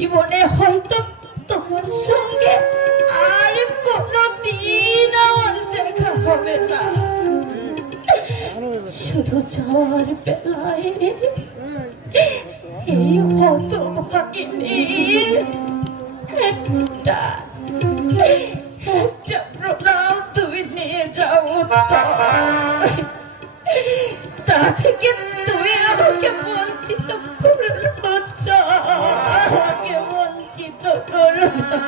জীবনে হয়তো তোমার সঙ্গে আর কোনদিন আমার দেখা হবে না। শুধু যাওয়ার বেলায় এই হতভাগিনীর একটা প্রণাম তুমি নিয়ে যাও। তা থেকে তুমি আমাকে বঞ্চিত করো না, আমাকে বঞ্চিত করো না।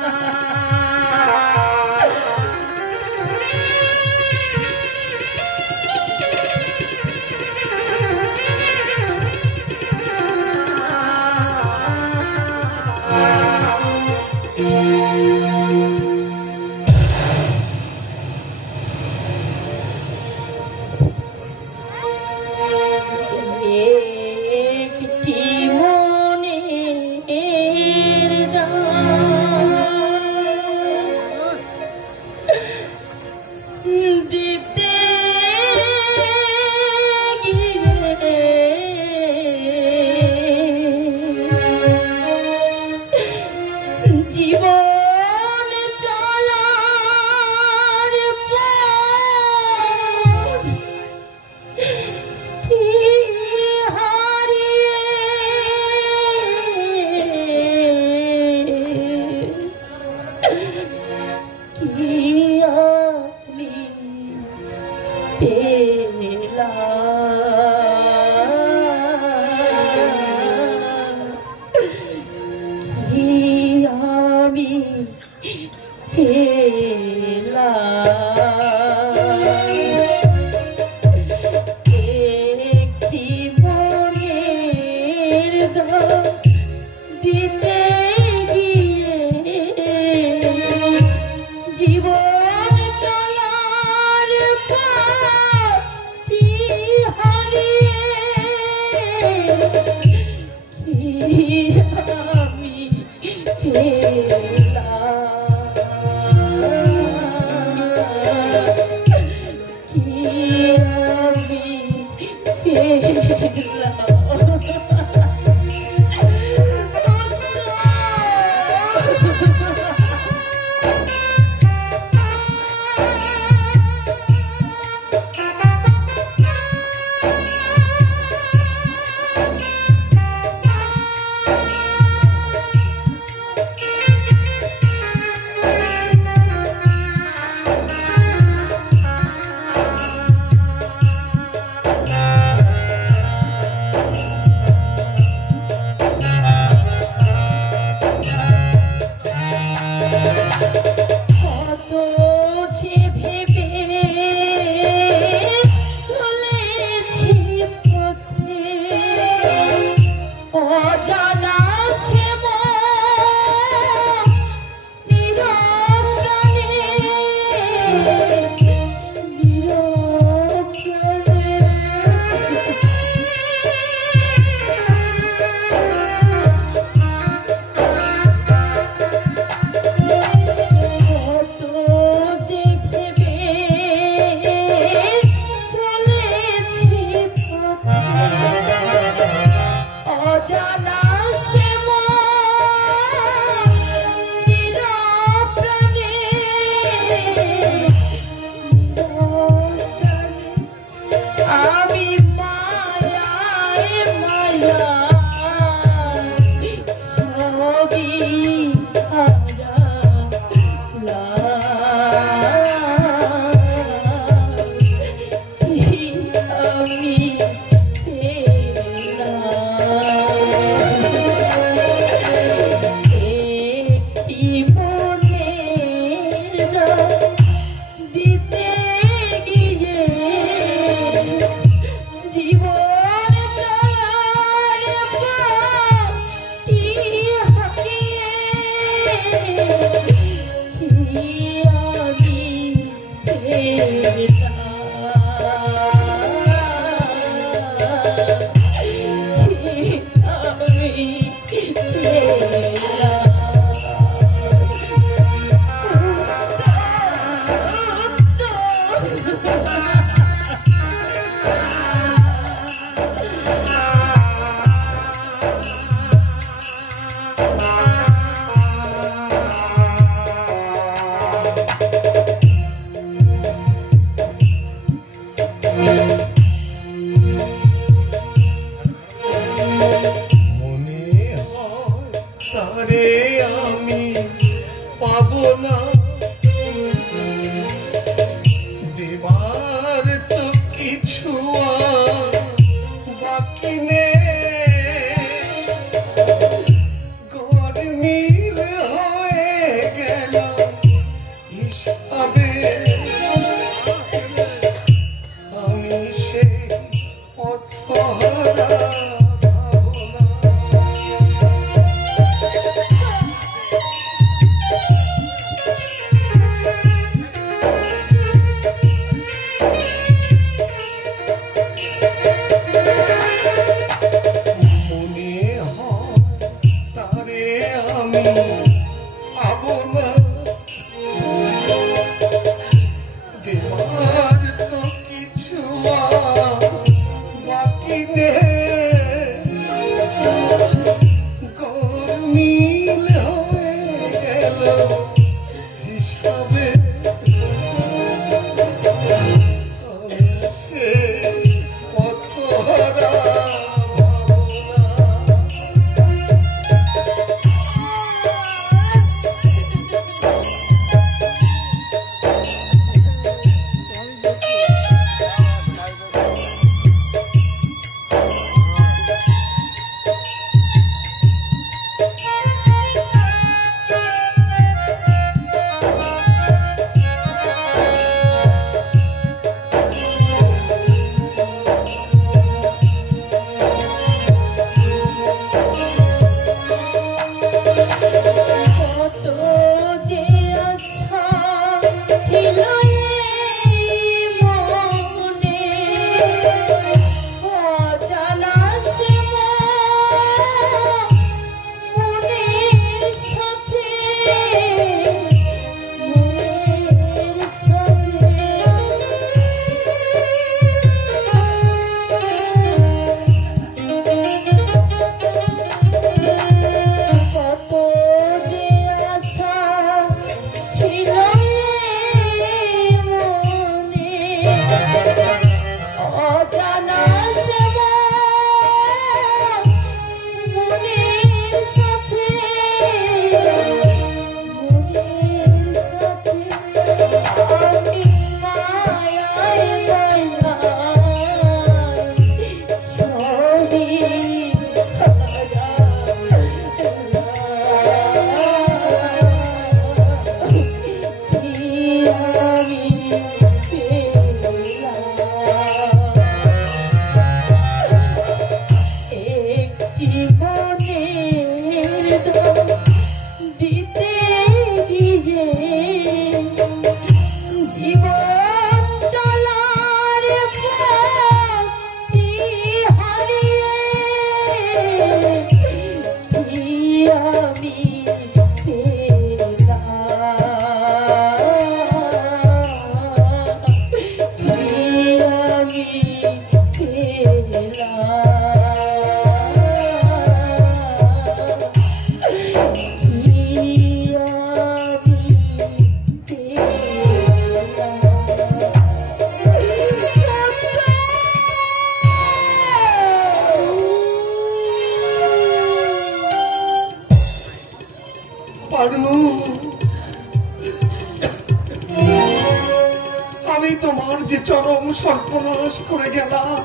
সর্বনাশ করে গেলাম।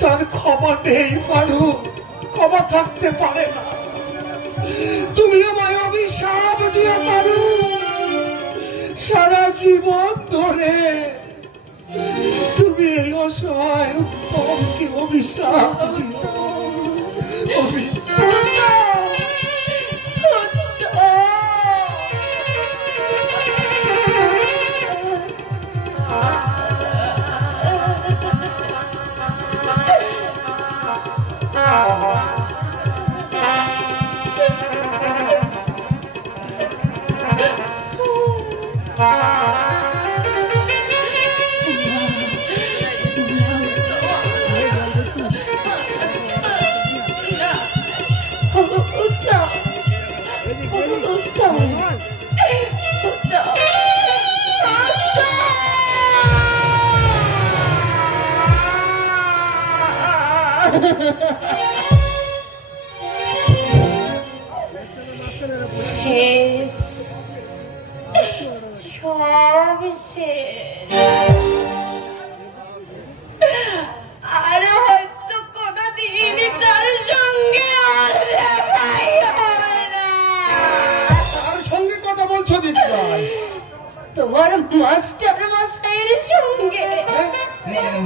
তার ক্ষমা নেই পারু, ক্ষমা থাকতে পারে না। তুমি আমায় অভিশাপ দিয়ে পারু, সারা জীবন ধরে তুমি এই অসহায় উত্তমকে অভিশাপ দিও। শেষ, সব শেষ। আর হয়তো কোনদিনই তার সঙ্গে আর দেখাই হবে না। তার সঙ্গে কথা বলছো দিদি ভাই? তোমার মাস্টার মশাইয়ের সঙ্গে।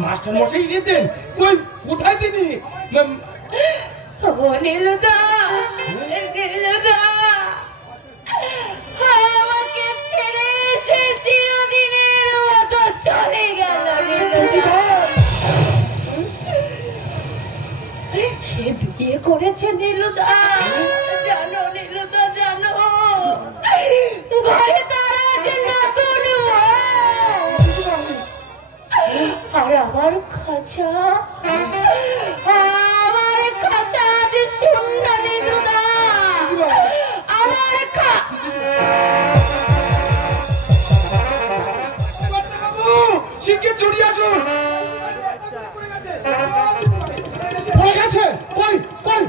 মাস্টার মশাই এসেছেন? কই, কোথায় তিনি? ও নীলুদা, নীলুদা, আমাকে ছেড়ে এসে চিরদিনের মতো চলে গেল নীলুদা। সে বিয়ে করেছে নীলুদা, জানো নীলুদা, জানো? ঘরে তার আজ নতুন আর আমার খাঁচা, আমার খাঁচা আজ শূন্য নীলুদা। আমার শিগগির চড়িয়ে আসুন। পড়ে গেছে, কই কই?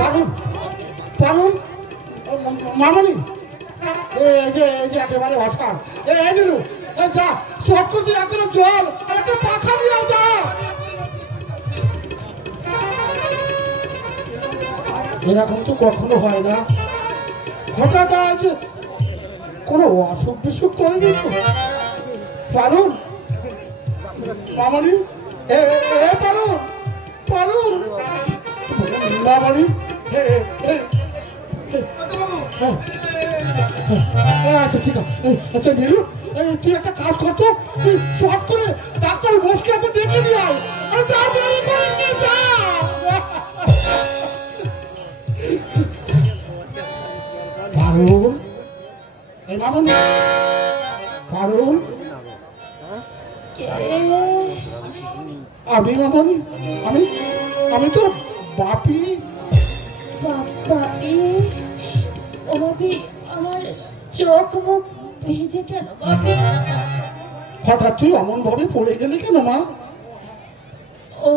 পারুন, পারুন, মামনি, এই যে একেবারে অসার। এই নিলু, যা শর্ট করতে এত জল আর একটা পাখা নিয়ে যা। এরকম তো কখনো হয় না, হঠাৎ আজ কোনো অসুখ বিসুখ করেনি তো? পারুন, মামনি, এ পারুন, পারুন, মামনি, আচ্ছা ঠিক আছে। আচ্ছা নীলু, তুই একটা কাজ করতো, তুই শর্ট করে ডাক্তার বসকে একবার ডেকে নিয়ে আয়। আরে যা, দেরি করিস না, যা। পারুন, এই মামনি, পারুন, আমি মামনি, আমি তোর বাপি। বাপি, ও বাপি, আমার চোখ মুখ ভিজে কেন বাপি? হঠাৎ তুই অমন ভাবে পড়ে গেলি কেন মা? ও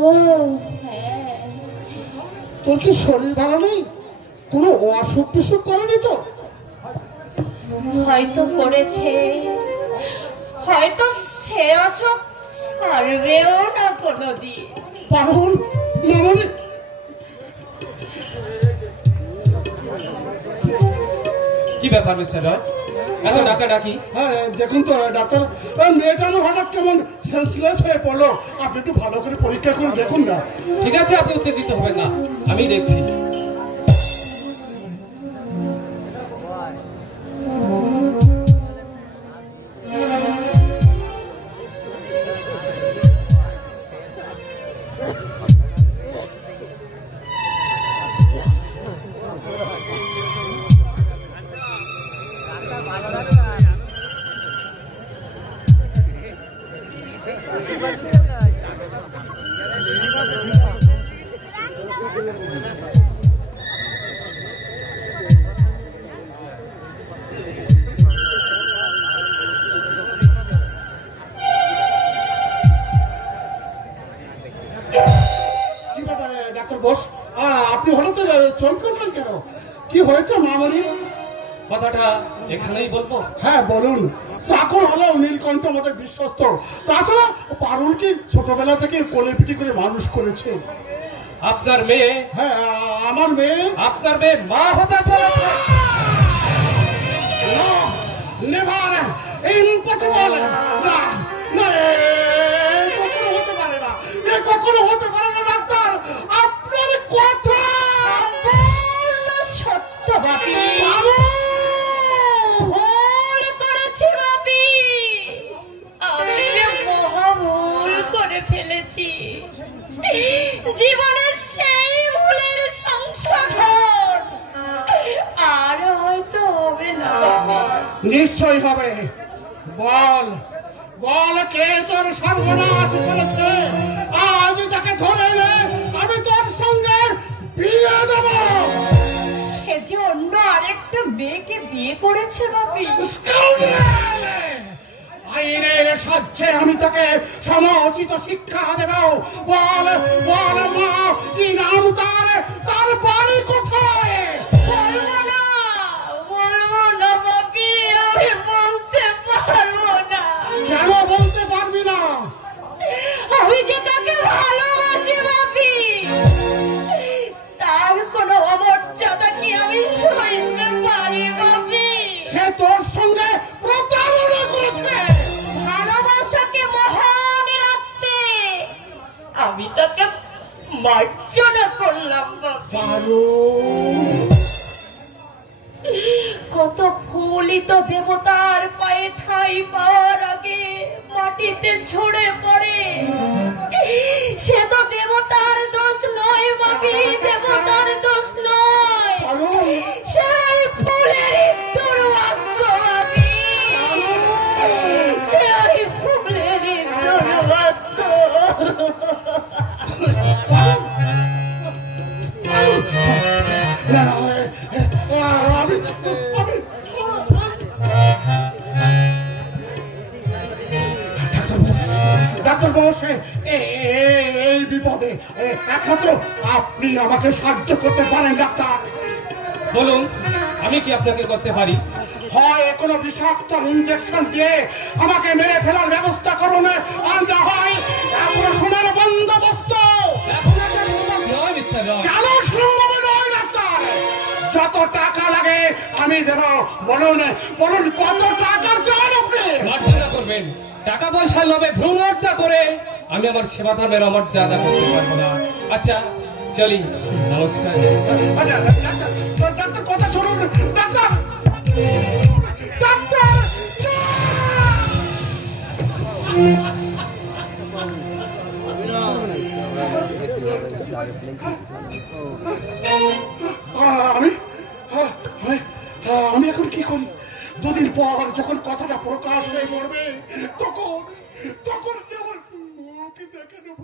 হ্যাঁ, তোর কি শরীর ভালো নেই? কোনো অসুখ বিসুখ করেনি তো? হয়তো করেছে, হয়তো সে অসুখ ছাড়বেও না কোনোদিন। পারুন, মামনি, কি ব্যাপার মিস্টার রয়, এত ডাকা ডাকি? হ্যাঁ দেখুন তো ডাক্তার, মেয়েটা আমার হঠাৎ কেমন সেন্সলেস হয়ে পড়লো। আপনি একটু ভালো করে পরীক্ষা করে দেখুন না। ঠিক আছে, আপনি উত্তেজিত হবেন না, আমি দেখছি। আপনি হঠাৎ চমকে উঠলেন কেন? কি হয়েছে মামনি? কথাটা এখানেই বলবো? হ্যাঁ বলুন। চাকর হলেও নীলকণ্ঠ আমাদের বিশ্বস্ত। তাছাড়া পারুল কি ছোটবেলা থেকে কোলেপিটি করে মানুষ করেছে। আপনার মেয়ে? হ্যাঁ আমার মেয়ে। আপনার মেয়ে মা হতে চলেছে? Never impossible. না না, কখনো হতে পারে না, কখনো হতে পারে না ডাক্তার। আপনার কথা সত্য বাপি, ভুল করেছি বাপি, আমি যে মহা ভুল করে ফেলেছি। জীবনের সেই ভুলের সংশোধন আর হয়তো হবে না বাপি। নিশ্চয় হবে। বল বল, কে তোর সর্বনাশ করেছে? আজ তাকে ধরে নে, আমি তোর সঙ্গে বিয়ে দেব। সে যে অন্য আরেকটা মেয়েকে বিয়ে করেছে বাপি। আইনের সাহায্যে আমি তাকে সময়োচিত শিক্ষা দেব। বল বল মা, কি নাম তার? তার বাড়ি কোথায়? বলবো না বাপি, আমি বলতে পারবো না। কেন বলতে পারবি না? আমি যে তাকে ভালোবাসি বাপি, তার কোনো অমর্যাদা কি আমি সইতে পারি বাপি? সে তোর সঙ্গে প্রতারণা করেছে। ভালোবাসাকে মহান রাখতে আমি তাকে মার্জনা করলাম বাপি। কত ফুলই তো দেবতার পায়ে ঠাঁই পাওয়ার আগে মাটিতে ঝরে পড়ে। সে তো দেবতার দোষ নয় বাপি, দেবতার দোষ নয়, সেই ফুলেরই দুর্ভাগ্য বাপি, সেই ফুলেরই দুর্ভাগ্য। ডাক্তার মহাশয়, এই বিপদে একমাত্র আপনি আমাকে সাহায্য করতে পারেন ডাক্তার। বলুন, আমি কি আপনাকে করতে পারি? হয় কোনো বিষাক্ত ইঞ্জেকশন দিয়ে আমাকে মেরে ফেলার ব্যবস্থা করুন, আর না হয় অপারেশনের বন্দোবস্ত। কেন সম্ভব নয় ডাক্তার? যত টাকা লাগে আমি দেব। বলুন বলুন, কত টাকা চান আপনি? মর্যাদা করবেন। টাকা পয়সা লোভে ভ্রূণ হত্যা করে আমি আমার সেবা ধর্মের অমর্যাদা করতে পারবো না। আচ্ছা চলি, নমস্কার। ডাক্তার কথা শুনুন। ডাক্তার ডাক্তার, আমি এখন কি করি? দুদিন পর যখন কথাটা প্রকাশ হয়ে পড়বে, তখন তখন যে আমার মুখ দেখে নেব।